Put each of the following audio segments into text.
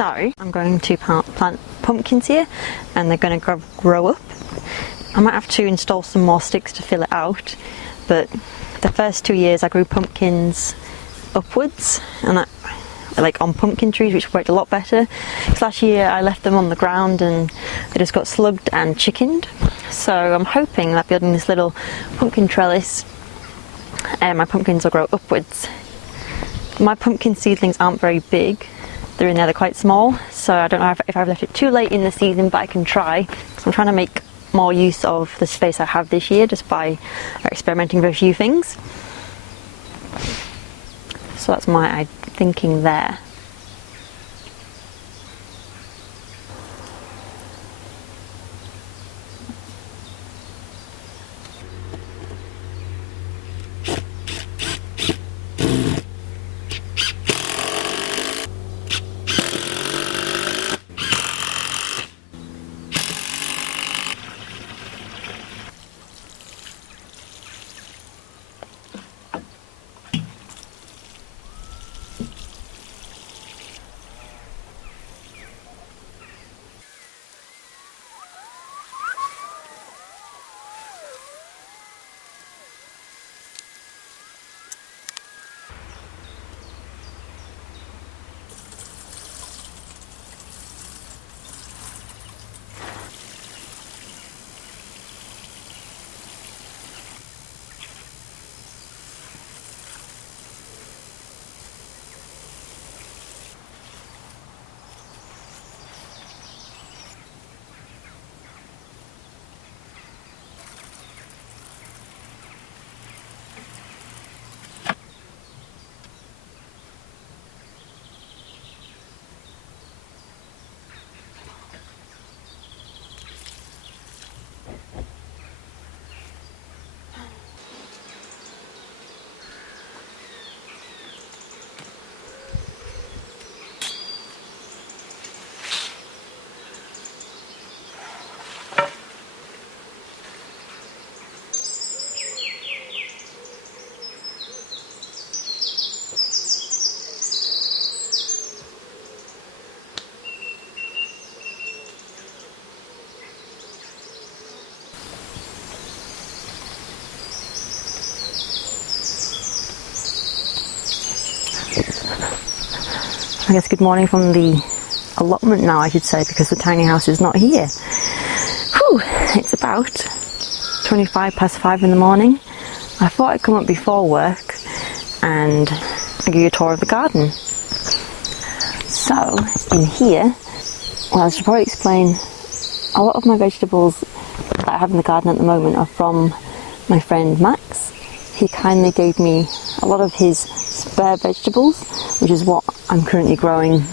So I'm going to plant pumpkins here, and they're going to grow up. I might have to install some more sticks to fill it out, but the first 2 years I grew pumpkins upwards, and like on pumpkin trees, which worked a lot better. This last year I left them on the ground and they just got slugged and chickened. So I'm hoping that building this little pumpkin trellis, my pumpkins will grow upwards. My pumpkin seedlings aren't very big. They're in there, they're quite small, so I don't know if I've left it too late in the season, but I can try. So I'm trying to make more use of the space I have this year just by experimenting with a few things. So that's my thinking there. I guess good morning from the allotment now, I should say, because the tiny house is not here. Whew, it's about 5:25 in the morning. I thought I'd come up before work and give you a tour of the garden. So, in here, well, I should probably explain, a lot of my vegetables that I have in the garden at the moment are from my friend Max. He kindly gave me a lot of his spare vegetables, which is what I'm currently growing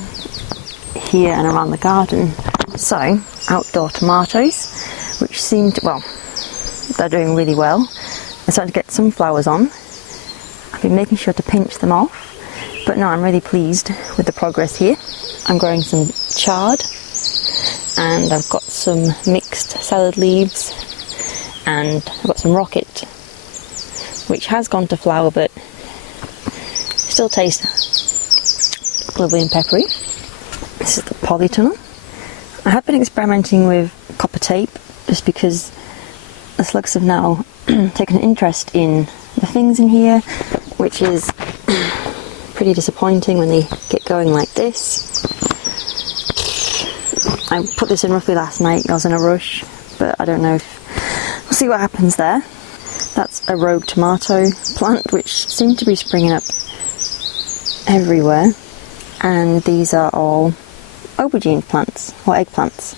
here and around the garden. So, outdoor tomatoes, which seem to, well, they're doing really well. I'm starting to get some flowers on. I've been making sure to pinch them off, but no, I'm really pleased with the progress here. I'm growing some chard, and I've got some mixed salad leaves, and I've got some rocket, which has gone to flower, but still tastes lovely and peppery. This is the polytunnel. I have been experimenting with copper tape just because the slugs have now taken an interest in the things in here, which is pretty disappointing when they get going like this. I put this in roughly last night. I was in a rush, but I don't know if we'll see what happens there. That's a rogue tomato plant which seems to be springing up everywhere, and these are all aubergine plants or eggplants.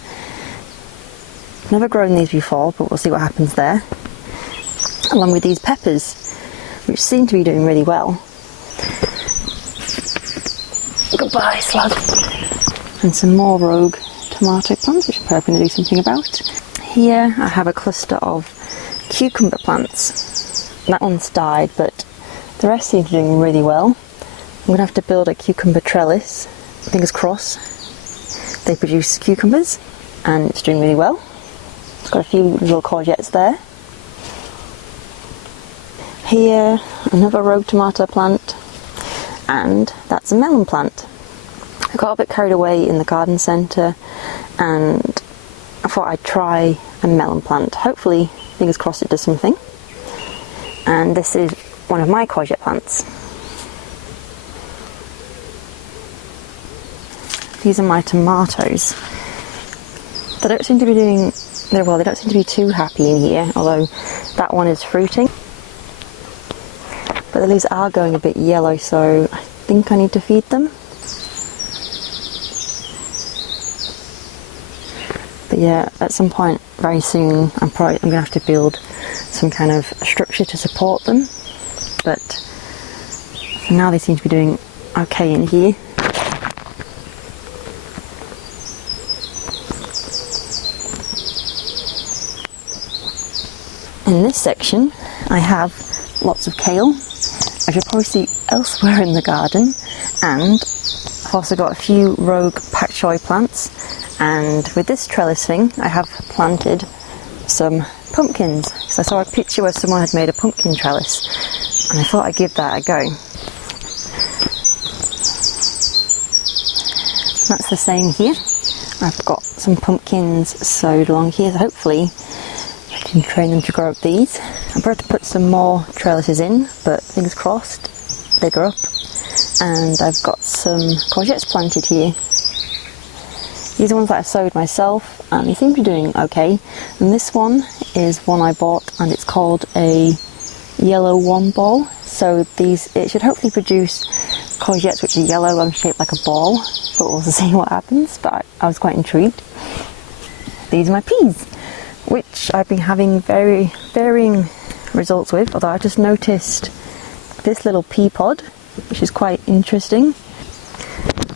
Never grown these before, but we'll see what happens there. Along with these peppers, which seem to be doing really well. Goodbye, slug. And some more rogue tomato plants, which I'm probably going to do something about. Here I have a cluster of cucumber plants. That one's died, but the rest seem to be doing really well. I'm going to have to build a cucumber trellis. Fingers crossed. They produce cucumbers, and it's doing really well. It's got a few little courgettes there. Here, another rogue tomato plant, and that's a melon plant. I got a bit carried away in the garden centre and I thought I'd try a melon plant. Hopefully, fingers crossed, it does something. And this is one of my courgette plants. These are my tomatoes. They don't seem to be doing very well. They don't seem to be too happy in here, although that one is fruiting. But the leaves are going a bit yellow, so I think I need to feed them. But yeah, at some point very soon I'm going to have to build some kind of structure to support them. But for now they seem to be doing okay in here. In this section I have lots of kale, as you'll probably see elsewhere in the garden, and I've also got a few rogue pak choi plants. And with this trellis thing, I have planted some pumpkins. So I saw a picture where someone had made a pumpkin trellis, and I thought I'd give that a go. That's the same here. I've got some pumpkins sowed along here, so hopefully I can train them to grow up these. I'm about to put some more trellises in, but fingers crossed they grow up. And I've got some courgettes planted here. These are ones that I sowed myself, and they seem to be doing okay. And this one is one I bought, and it's called a yellow one ball. So it should hopefully produce courgettes which are yellow and shaped like a ball, but we'll see what happens. But I was quite intrigued. These are my peas, which I've been having very varying results with, although I just noticed this little pea pod, which is quite interesting.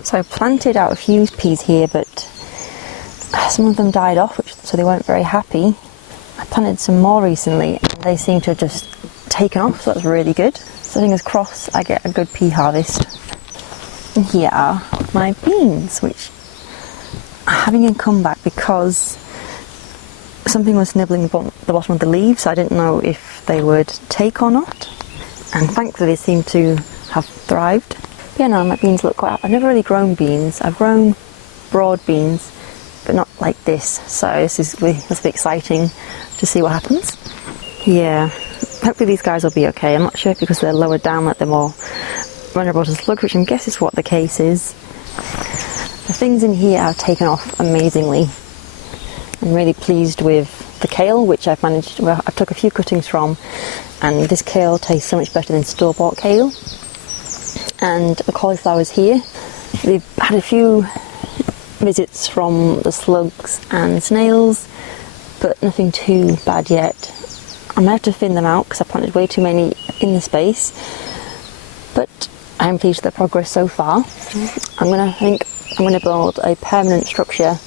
So I planted out a few peas here, but some of them died off, so they weren't very happy. I planted some more recently, and they seem to have just taken off, so that's really good. So fingers crossed I get a good pea harvest. And here are my beans, which are having a comeback because something was nibbling the bottom of the leaves, so I didn't know if they would take or not. And thankfully they seem to have thrived. But yeah, no, my beans look quite... I've never really grown beans. I've grown broad beans, but not like this. So that's a bit exciting to see what happens. Yeah, hopefully these guys will be okay. I'm not sure because they're lower down, like they're more vulnerable to slugs, which I guess is what the case is. The things in here have taken off amazingly. I'm really pleased with the kale, which I've managed... Well, I took a few cuttings from, and this kale tastes so much better than store-bought kale. And the cauliflowers here, we've had a few visits from the slugs and snails, but nothing too bad yet. I might have to thin them out because I planted way too many in the space, but I am pleased with the progress so far. I think I'm gonna build a permanent structure,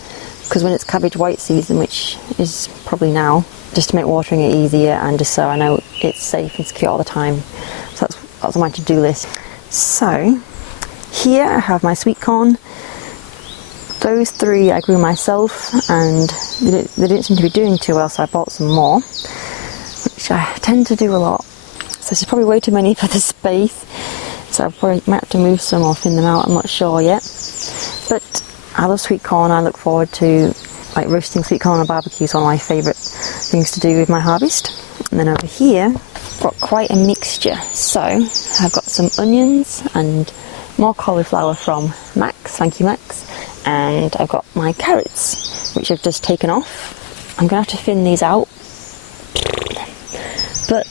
because when it's cabbage white season, which is probably now, just to make watering it easier and just so I know it's safe and secure all the time. So that's on my to-do list. So here I have my sweet corn. Those three I grew myself, and they didn't seem to be doing too well, so I bought some more, which I tend to do a lot. So this is probably way too many for the space, so I probably might have to move some or thin them out, I'm not sure yet. But I love sweet corn. I look forward to roasting sweet corn on a barbecue. It's one of my favourite things to do with my harvest. And then over here I've got quite a mixture. So I've got some onions and more cauliflower from Max, thank you Max, and I've got my carrots, which I've just taken off. I'm going to have to thin these out, but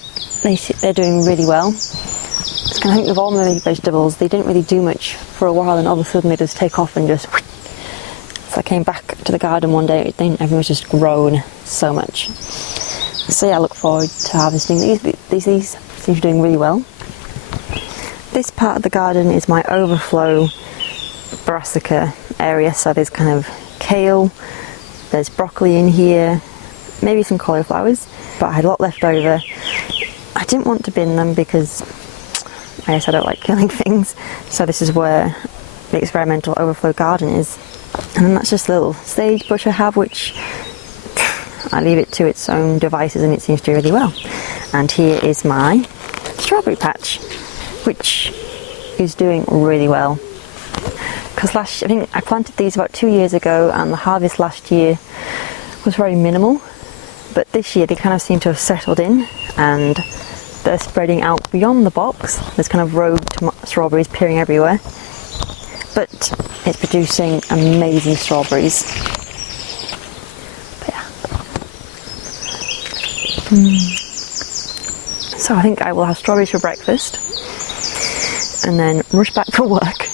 they're doing really well. It's kind of, I think with all my vegetables, they didn't really do much for a while, and all of a sudden they just take off and just... So I came back to the garden one day, everything was just grown so much. So yeah, I look forward to harvesting these. These seem to be doing really well. This part of the garden is my overflow brassica area, so there's kind of kale, there's broccoli in here, maybe some cauliflowers, but I had a lot left over. I didn't want to bin them because I guess I don't like killing things, so this is where the experimental overflow garden is. And then that's just a little sagebush I have, which I leave it to its own devices and it seems to do really well. And here is my strawberry patch, which is doing really well. because I think I planted these about 2 years ago, and the harvest last year was very minimal, but this year they kind of seem to have settled in and they're spreading out beyond the box. There's kind of rogue strawberries peering everywhere, but it's producing amazing strawberries. But yeah. So I think I will have strawberries for breakfast and then rush back for work